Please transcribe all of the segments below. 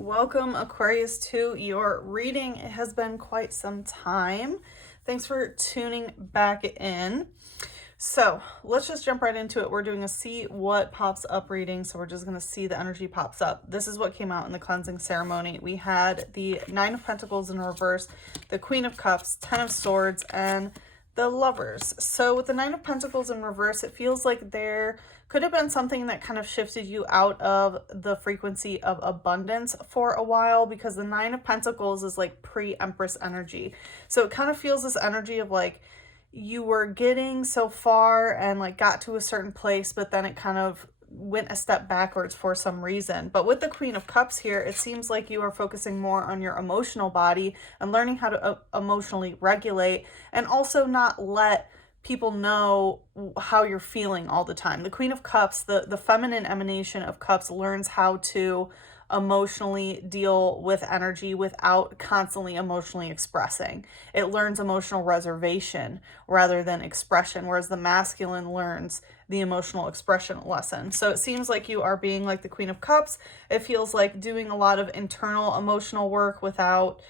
Welcome, Aquarius, to your reading. It has been quite some time. Thanks for tuning back in. So let's just jump right into it. We're doing a see what pops up reading. So we're just going to see the energy pops up. This is what came out in the cleansing ceremony. We had the Nine of Pentacles in reverse, the Queen of Cups, Ten of Swords, and the Lovers. So with the Nine of Pentacles in reverse, it feels like there could have been something that kind of shifted you out of the frequency of abundance for a while, because the Nine of Pentacles is like pre-Empress energy. So it kind of feels this energy of like you were getting so far and like got to a certain place, but then it kind of went a step backwards for some reason. But with the Queen of Cups here, it seems like you are focusing more on your emotional body and learning how to emotionally regulate, and also not let people know how you're feeling all the time. The Queen of Cups, the feminine emanation of cups, learns how to emotionally deal with energy without constantly emotionally expressing. It learns emotional reservation rather than expression, whereas the masculine learns the emotional expression lesson. So it seems like you are being like the Queen of Cups. It feels like doing a lot of internal emotional work without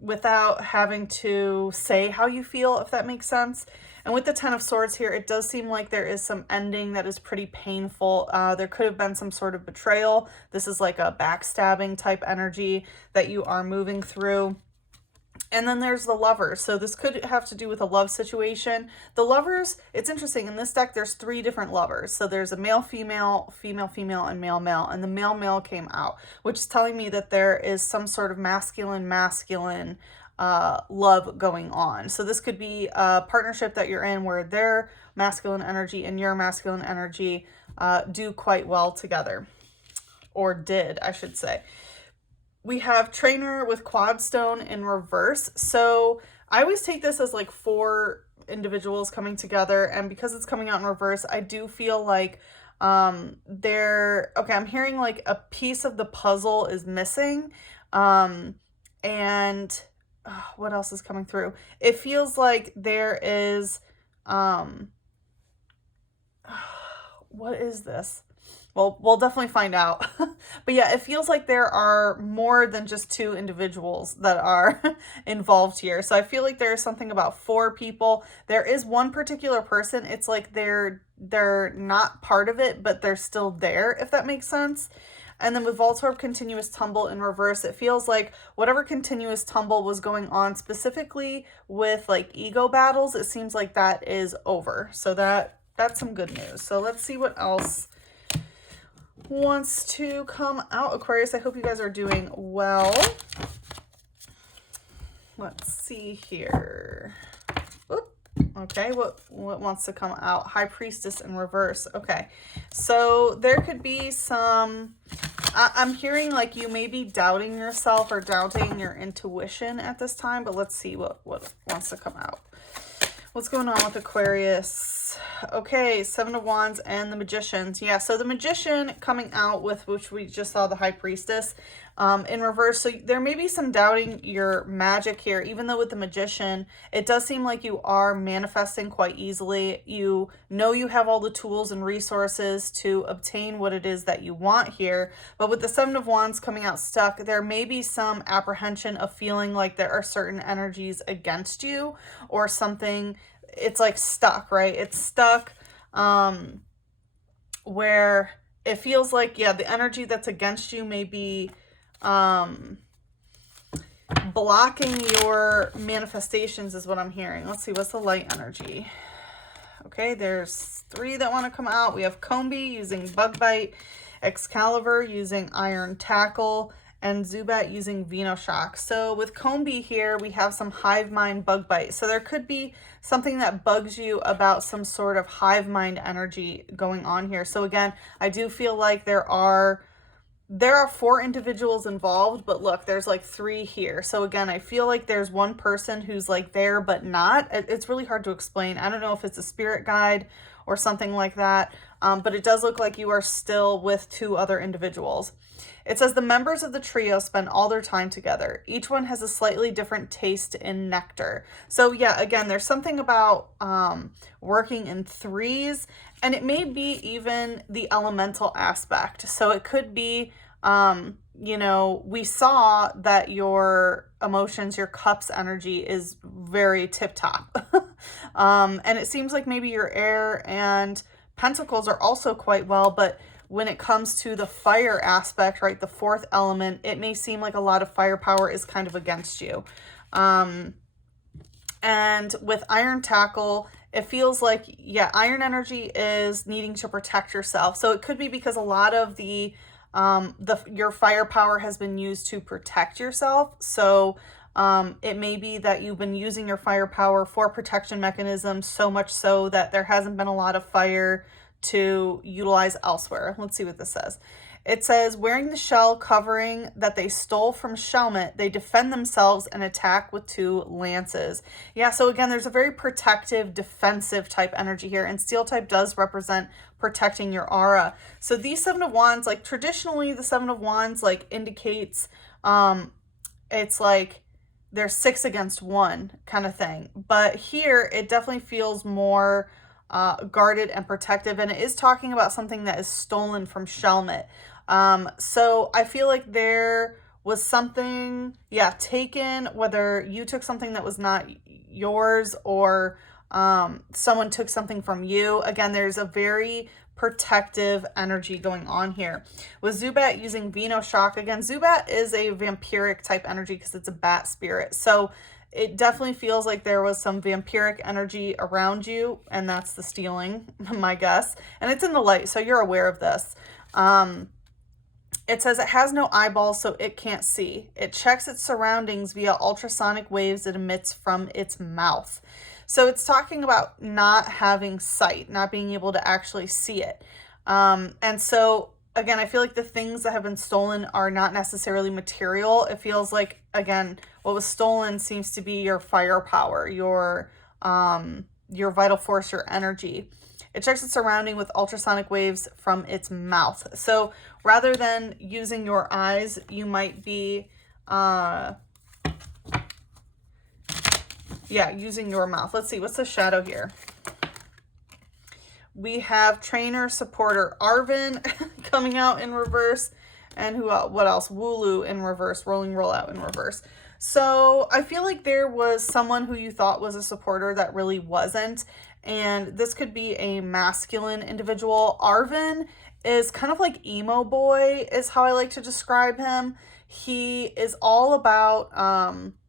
without having to say how you feel, if that makes sense. And with the Ten of Swords here, it does seem like there is some ending that is pretty painful. There could have been some sort of betrayal. This is like a backstabbing type energy that you are moving through. And then there's the Lovers. So this could have to do with a love situation. The Lovers, it's interesting. In this deck, there's three different lovers. So there's a male, female, female, female, and male, male. And the male, male came out, which is telling me that there is some sort of masculine, masculine love going on. So this could be a partnership that you're in where their masculine energy and your masculine energy do quite well together. Or did, I should say. We have Trainer with Quadstone in reverse. So I always take this as like four individuals coming together. And because it's coming out in reverse, I do feel like I'm hearing like a piece of the puzzle is missing. And what else is coming through? It feels like there is, what is this? Well, we'll definitely find out. But yeah, it feels like there are more than just two individuals that are involved here. So I feel like there is something about four people. There is one particular person. It's like they're not part of it, but they're still there, if that makes sense. And then with Voltorb Continuous Tumble in reverse, it feels like whatever continuous tumble was going on specifically with like ego battles, it seems like that is over. So that's some good news. So let's see what else wants to come out, Aquarius. I hope you guys are doing well. Let's see here. Oop. Okay, what wants to come out? High Priestess in reverse. Okay, so there could be some, I'm hearing like you may be doubting yourself or doubting your intuition at this time, but let's see what wants to come out. What's going on with Aquarius? Okay, Seven of Wands and the Magicians. Yeah, so the Magician coming out with, which we just saw, the High Priestess in reverse. So there may be some doubting your magic here, even though with the Magician, it does seem like you are manifesting quite easily. You know you have all the tools and resources to obtain what it is that you want here. But with the Seven of Wands coming out stuck, there may be some apprehension of feeling like there are certain energies against you or something. It's like stuck, right? It's stuck where it feels like, yeah, the energy that's against you may be blocking your manifestations is what I'm hearing. Let's see, what's the light energy? Okay, there's three that want to come out. We have Combi using Bug Bite, Excalibur using Iron Tackle, and Zubat using Venoshock. So with Combi here, we have some hive mind bug bite. So there could be something that bugs you about some sort of hive mind energy going on here. So again, I do feel like there are four individuals involved, but look, there's like three here. So again, I feel like there's one person who's like there, but not. It's really hard to explain. I don't know if it's a spirit guide or something like that. but it does look like you are still with 2 other individuals. It says the members of the trio spend all their time together. Each one has a slightly different taste in nectar. So yeah, again, there's something about working in threes, and it may be even the elemental aspect. So it could be, you know, we saw that your emotions, your cups energy is very tip top. And it seems like maybe your air and pentacles are also quite well, but when it comes to the fire aspect, right, the 4th element, it may seem like a lot of firepower is kind of against you. And with iron tackle, it feels like, yeah, iron energy is needing to protect yourself. So it could be because a lot of your firepower has been used to protect yourself. So it may be that you've been using your firepower for protection mechanisms, so much so that there hasn't been a lot of fire to utilize elsewhere. Let's see what this says. It says, wearing the shell covering that they stole from Shelmet, they defend themselves and attack with 2 lances. Yeah, so again, there's a very protective, defensive type energy here, and steel type does represent protecting your aura. So these 7 of Wands, like traditionally the 7 of Wands like indicates, it's like they're 6 against 1 kind of thing. But here it definitely feels more guarded and protective, and it is talking about something that is stolen from Shelmet. So I feel like there was something, yeah, taken, whether you took something that was not yours or someone took something from you. Again, there's a very protective energy going on here. With Zubat using Venoshock, again, Zubat is a vampiric type energy because it's a bat spirit. So it definitely feels like there was some vampiric energy around you, and that's the stealing, my guess. And it's in the light, so you're aware of this. It says it has no eyeballs, so it can't see. It checks its surroundings via ultrasonic waves it emits from its mouth. So it's talking about not having sight, not being able to actually see it. And so, again, I feel like the things that have been stolen are not necessarily material. It feels like, again, what was stolen seems to be your firepower, your vital force, your energy. It checks its surrounding with ultrasonic waves from its mouth. So rather than using your eyes, you might be, using your mouth. Let's see, what's the shadow here? We have trainer, supporter, Arvin coming out in reverse. And what else? Wooloo in reverse, rolling, roll out in reverse. So I feel like there was someone who you thought was a supporter that really wasn't. And this could be a masculine individual. Arvin is kind of like emo boy is how I like to describe him. He is all about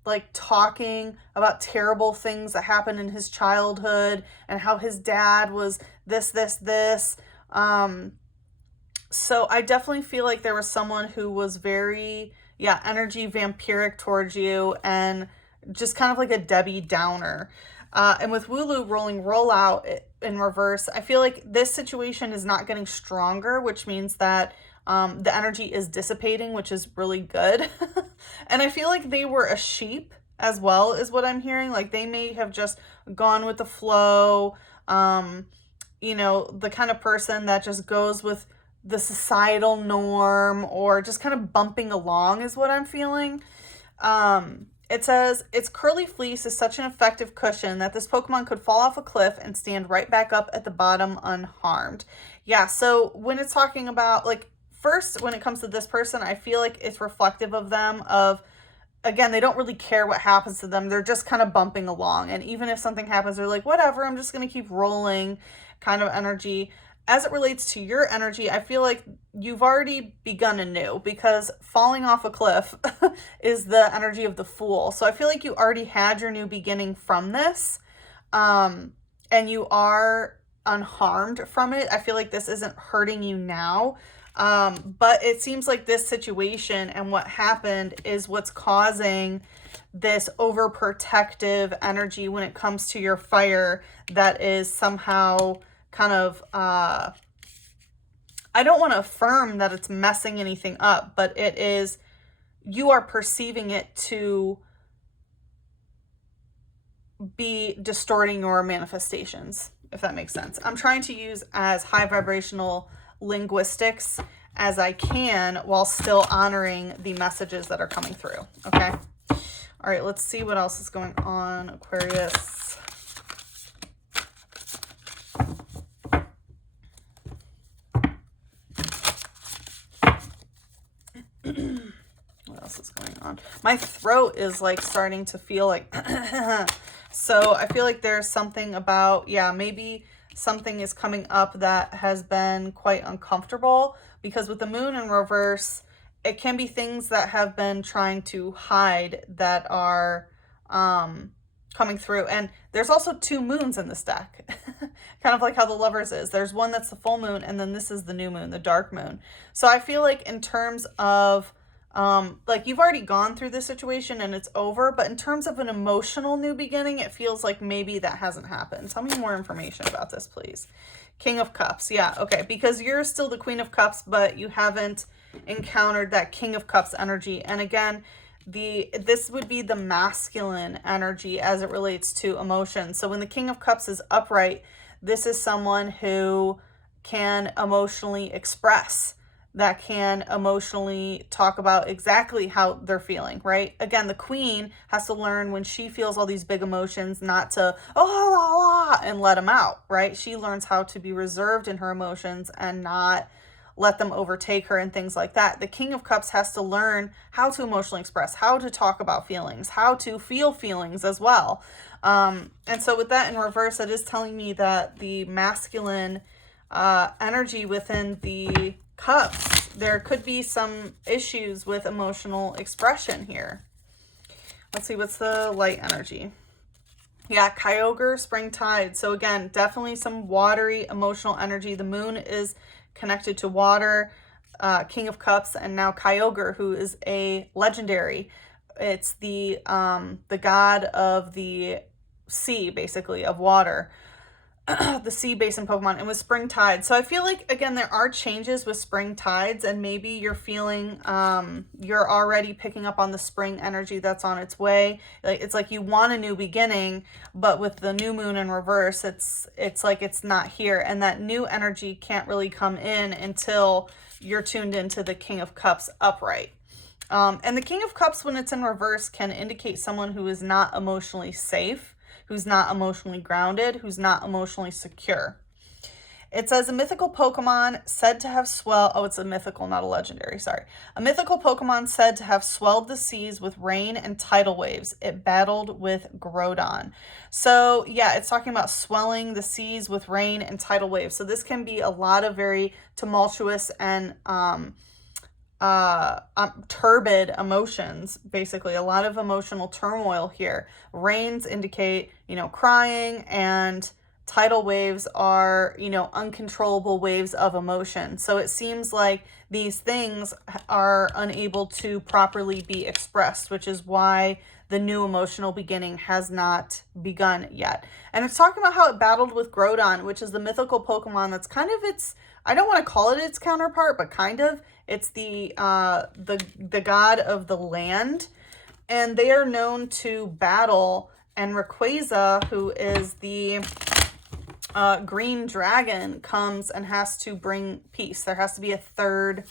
like talking about terrible things that happened in his childhood and how his dad was this. So I definitely feel like there was someone who was very, energy vampiric towards you and just kind of like a Debbie Downer. And with Wooloo rolling roll out in reverse, I feel like this situation is not getting stronger, which means that the energy is dissipating, which is really good. And I feel like they were a sheep as well, is what I'm hearing. Like they may have just gone with the flow, the kind of person that just goes with the societal norm or just kind of bumping along is what I'm feeling. It says, its curly fleece is such an effective cushion that this Pokemon could fall off a cliff and stand right back up at the bottom unharmed. Yeah, so when it's talking about, like, first, when it comes to this person, I feel like it's reflective of them of, again, they don't really care what happens to them. They're just kind of bumping along. And even if something happens, they're like, whatever, I'm just going to keep rolling kind of energy. As it relates to your energy, I feel like you've already begun anew because falling off a cliff is the energy of the Fool. So I feel like you already had your new beginning from this, and you are unharmed from it. I feel like this isn't hurting you now, but it seems like this situation and what happened is what's causing this overprotective energy when it comes to your fire that is somehow kind of, I don't want to affirm that it's messing anything up, but it is, you are perceiving it to be distorting your manifestations, if that makes sense. I'm trying to use as high vibrational linguistics as I can while still honoring the messages that are coming through, okay? All right, let's see what else is going on, Aquarius. What else is going on? My throat is like starting to feel like so I feel like there's something about, yeah, maybe something is coming up that has been quite uncomfortable, because with the moon in reverse, it can be things that have been trying to hide that are coming through. And there's also 2 moons in this deck, kind of like how the Lovers is. There's one that's the full moon, and then this is the new moon, the dark moon. So I feel like in terms of like you've already gone through this situation and it's over, but in terms of an emotional new beginning, it feels like maybe that hasn't happened. Tell me more information about this, please. King of Cups. Yeah, okay, because you're still the Queen of Cups, but you haven't encountered that King of Cups energy. And again, this would be the masculine energy as it relates to emotion. So when the King of Cups is upright, this is someone who can emotionally express, that can emotionally talk about exactly how they're feeling, right? Again, the Queen has to learn when she feels all these big emotions not to, oh, la, la, and let them out, right? She learns how to be reserved in her emotions and not let them overtake her and things like that. The King of Cups has to learn how to emotionally express, how to talk about feelings, how to feel feelings as well. And so with that in reverse, it is telling me that the masculine energy within the Cups, there could be some issues with emotional expression here. Let's see, what's the light energy? Yeah, Kyogre, spring tide. So again, definitely some watery emotional energy. The moon is connected to water, King of Cups, and now Kyogre, who is a legendary. It's the god of the sea, basically, of water. The sea basin Pokemon, and with spring tide. So I feel like, again, there are changes with spring tides, and maybe you're feeling you're already picking up on the spring energy that's on its way. Like it's like you want a new beginning, but with the new moon in reverse, it's like it's not here, and that new energy can't really come in until you're tuned into the King of Cups upright. And the King of Cups, when it's in reverse, can indicate someone who is not emotionally safe, who's not emotionally grounded, who's not emotionally secure. It says a mythical Pokemon said to have swelled, oh, it's a mythical, not a legendary, sorry. A mythical Pokemon said to have swelled the seas with rain and tidal waves. It battled with Groudon. So yeah, it's talking about swelling the seas with rain and tidal waves. So this can be a lot of very tumultuous and turbid emotions, basically a lot of emotional turmoil here. Rains indicate, crying, and tidal waves are, uncontrollable waves of emotion. So it seems like these things are unable to properly be expressed, which is why the new emotional beginning has not begun yet. And it's talking about how it battled with Groudon, which is the mythical Pokemon that's kind of I don't want to call it its counterpart, but kind of. It's the god of the land, and they are known to battle. And Rayquaza, who is the green dragon, comes and has to bring peace. There has to be a third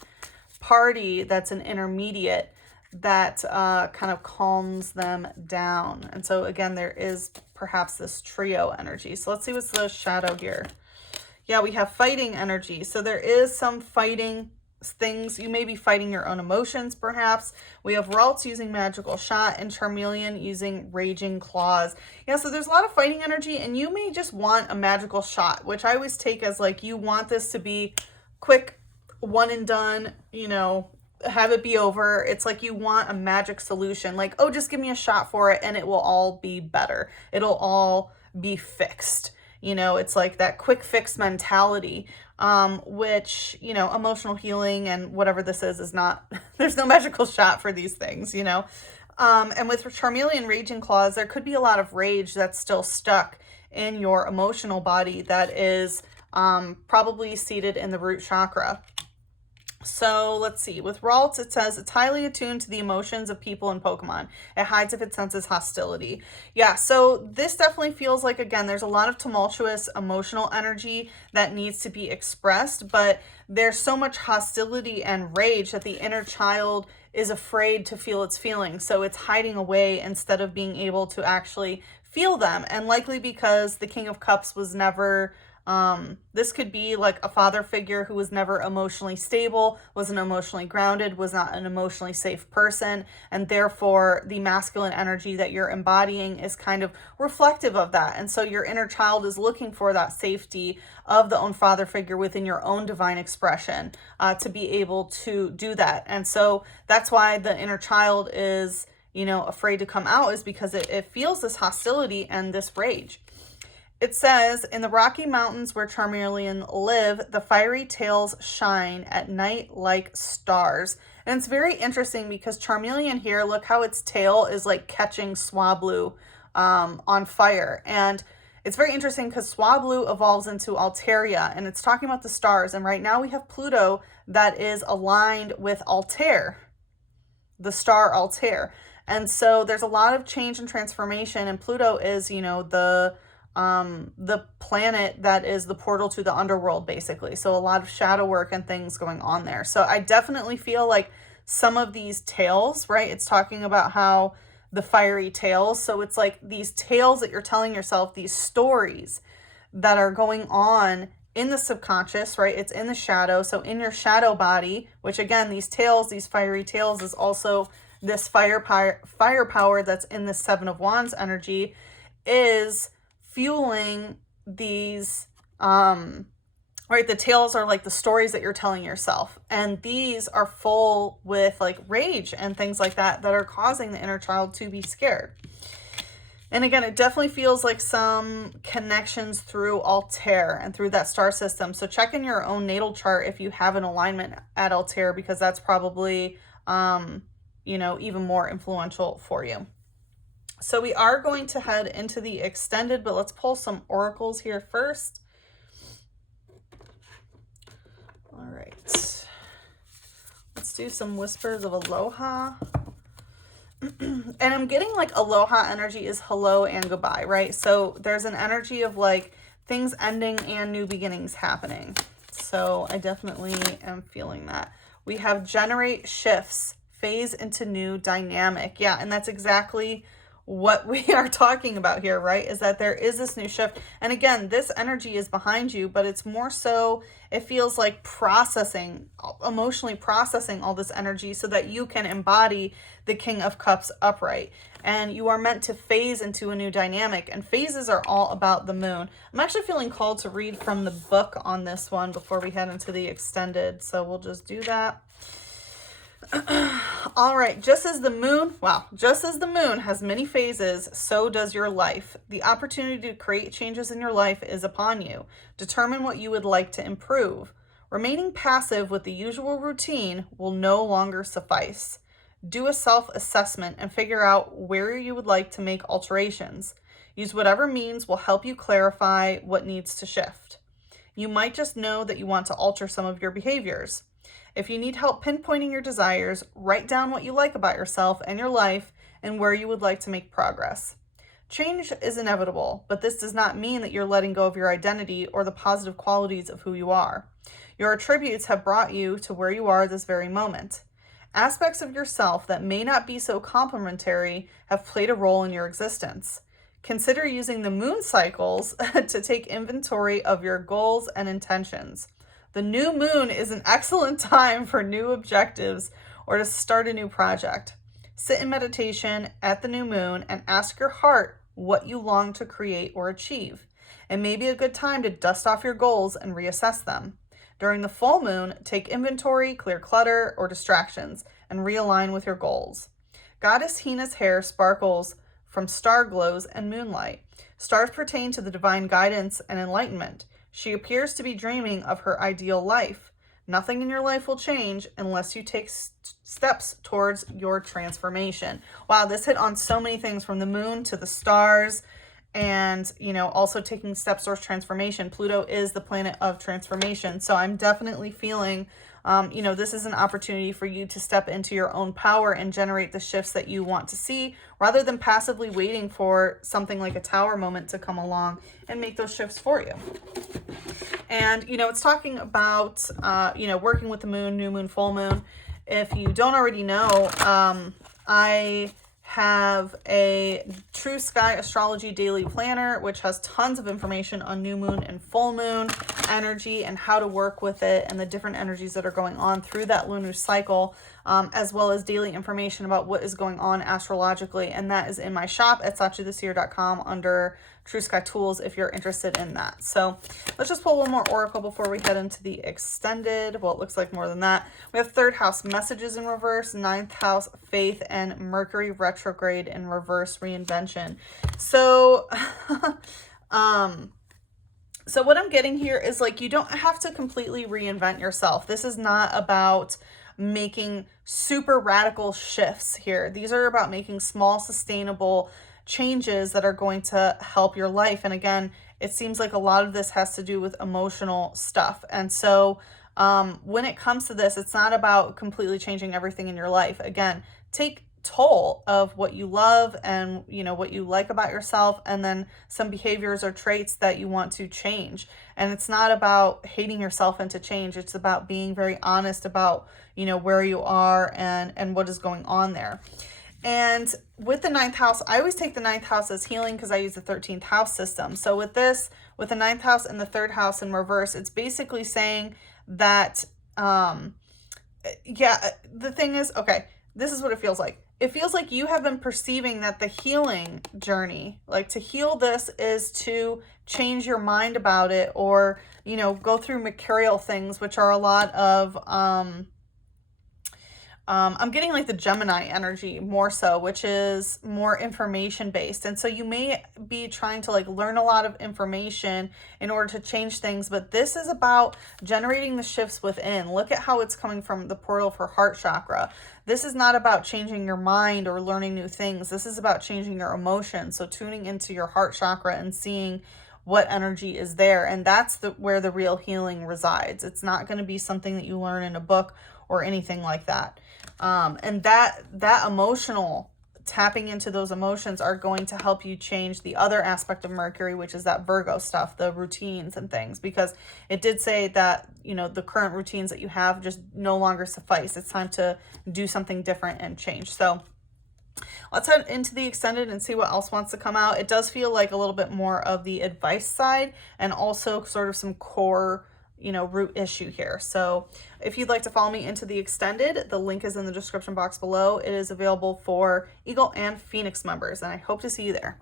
party that's an intermediate that kind of calms them down. And so again, there is perhaps this trio energy. So let's see what's the shadow here. Yeah, we have fighting energy. So there is some fighting things. You may be fighting your own emotions, perhaps. We have Ralts using Magical Shot and Charmeleon using Raging Claws. Yeah, so there's a lot of fighting energy, and you may just want a Magical Shot, which I always take as like you want this to be quick, one and done, have it be over. It's like you want a magic solution, like, oh, just give me a shot for it and it will all be better. It'll all be fixed. It's like that quick fix mentality, which, emotional healing and whatever this is not, there's no magical shot for these things, and with Charmeleon Raging Claws, there could be a lot of rage that's still stuck in your emotional body that is probably seated in the root chakra. So let's see. With Ralts, it says it's highly attuned to the emotions of people and Pokemon. It hides if it senses hostility. Yeah, so this definitely feels like, again, there's a lot of tumultuous emotional energy that needs to be expressed, but there's so much hostility and rage that the inner child is afraid to feel its feelings. So it's hiding away instead of being able to actually feel them. And likely because the King of Cups was never... this could be like a father figure who was never emotionally stable, wasn't emotionally grounded, was not an emotionally safe person, and therefore the masculine energy that you're embodying is kind of reflective of that. And so your inner child is looking for that safety of the own father figure within your own divine expression to be able to do that. And so that's why the inner child is, you know, afraid to come out, is because it feels this hostility and this rage. It says, in the Rocky Mountains where Charmeleon live, the fiery tails shine at night like stars. And it's very interesting because Charmeleon here, look how its tail is like catching Swablu on fire. And it's very interesting because Swablu evolves into Altaria, and it's talking about the stars. And right now we have Pluto that is aligned with Altair, the star Altair. And so there's a lot of change and transformation, and Pluto is, you know, the planet that is the portal to the underworld, basically. So a lot of shadow work and things going on there. So I definitely feel like some of these tales, right? It's talking about how the fiery tales. So it's like these tales that you're telling yourself, these stories that are going on in the subconscious, right? It's in the shadow. So in your shadow body, which again, these tales, these fiery tales is also this firepower that's in the Seven of Wands energy, is fueling these, right? The tales are like the stories that you're telling yourself. And these are full with like rage and things like that that are causing the inner child to be scared. And again, it definitely feels like some connections through Altair and through that star system. So check in your own natal chart if you have an alignment at Altair, because that's probably, you know, even more influential for you. So we are going to head into the extended, but let's pull some oracles here first. All right. Let's do some whispers of aloha. And I'm getting like aloha energy is hello and goodbye, right? So there's an energy of like things ending and new beginnings happening. So I definitely am feeling that. We have generate shifts, phase into new dynamic. Yeah, and that's exactly what we are talking about here, right? Is that there is this new shift. And again, this energy is behind you, but it's more so, it feels like processing, emotionally processing all this energy so that you can embody the King of Cups upright. And you are meant to phase into a new dynamic, and phases are all about the moon. I'm actually feeling called to read from the book on this one before we head into the extended. So we'll just do that. All right, just as the moon has many phases, so does your life. The opportunity to create changes in your life is upon you. Determine what you would like to improve. Remaining passive with the usual routine will no longer suffice. Do a self-assessment and figure out where you would like to make alterations. Use whatever means will help you clarify what needs to shift. You might just know that you want to alter some of your behaviors. If you need help pinpointing your desires, write down what you like about yourself and your life and where you would like to make progress. Change is inevitable, but this does not mean that you're letting go of your identity or the positive qualities of who you are. Your attributes have brought you to where you are this very moment. Aspects of yourself that may not be so complementary have played a role in your existence. Consider using the moon cycles to take inventory of your goals and intentions. The new moon is an excellent time for new objectives or to start a new project. Sit in meditation at the new moon and ask your heart what you long to create or achieve. It may be a good time to dust off your goals and reassess them. During the full moon, take inventory, clear clutter or distractions, and realign with your goals. Goddess Hina's hair sparkles from star glows and moonlight. Stars pertain to the divine guidance and enlightenment. She appears to be dreaming of her ideal life. Nothing in your life will change unless you take steps towards your transformation. Wow, this hit on so many things, from the moon to the stars and, you know, also taking steps towards transformation. Pluto is the planet of transformation. So I'm definitely feeling, you know, this is an opportunity for you to step into your own power and generate the shifts that you want to see, rather than passively waiting for something like a tower moment to come along and make those shifts for you. And, you know, it's talking about, you know, working with the moon, new moon, full moon. If you don't already know, I have a True Sky Astrology Daily Planner, which has tons of information on new moon and full moon energy and how to work with it and the different energies that are going on through that lunar cycle, as well as daily information about what is going on astrologically. And that is in my shop at sachitheseer.com under True Sky Tools if you're interested in that. So let's just pull one more oracle before we head into the extended. Well, it looks like more than that. We have 3rd house messages in reverse, 9th house faith, and Mercury retrograde in reverse reinvention. So so what I'm getting here is like, you don't have to completely reinvent yourself. This is not about making super radical shifts here. These are about making small, sustainable changes that are going to help your life. And again, it seems like a lot of this has to do with emotional stuff. And so when it comes to this, it's not about completely changing everything in your life. Again, take toll of what you love and, you know, what you like about yourself, and then some behaviors or traits that you want to change. And it's not about hating yourself into change. It's about being very honest about, you know, where you are and what is going on there. And with the 9th house, I always take the 9th house as healing because I use the 13th house system. So with this, with the 9th house and the 3rd house in reverse, it's basically saying that, yeah, the thing is, okay, this is what it feels like. It feels like you have been perceiving that the healing journey, like to heal this, is to change your mind about it, or, you know, go through mercurial things, which are a lot of, I'm getting like the Gemini energy more so, which is more information based. And so you may be trying to like learn a lot of information in order to change things, but this is about generating the shifts within. Look at how it's coming from the portal for heart chakra. This is not about changing your mind or learning new things. This is about changing your emotions. So tuning into your heart chakra and seeing what energy is there. And that's where the real healing resides. It's not going to be something that you learn in a book or anything like that. And that emotional tapping into those emotions are going to help you change the other aspect of Mercury, which is that Virgo stuff, the routines and things, because it did say that, you know, the current routines that you have just no longer suffice. It's time to do something different and change. So let's head into the extended and see what else wants to come out. It does feel like a little bit more of the advice side and also sort of some core, you know, root issue here. So if you'd like to follow me into the extended, the link is in the description box below. It is available for Eagle and Phoenix members, and I hope to see you there.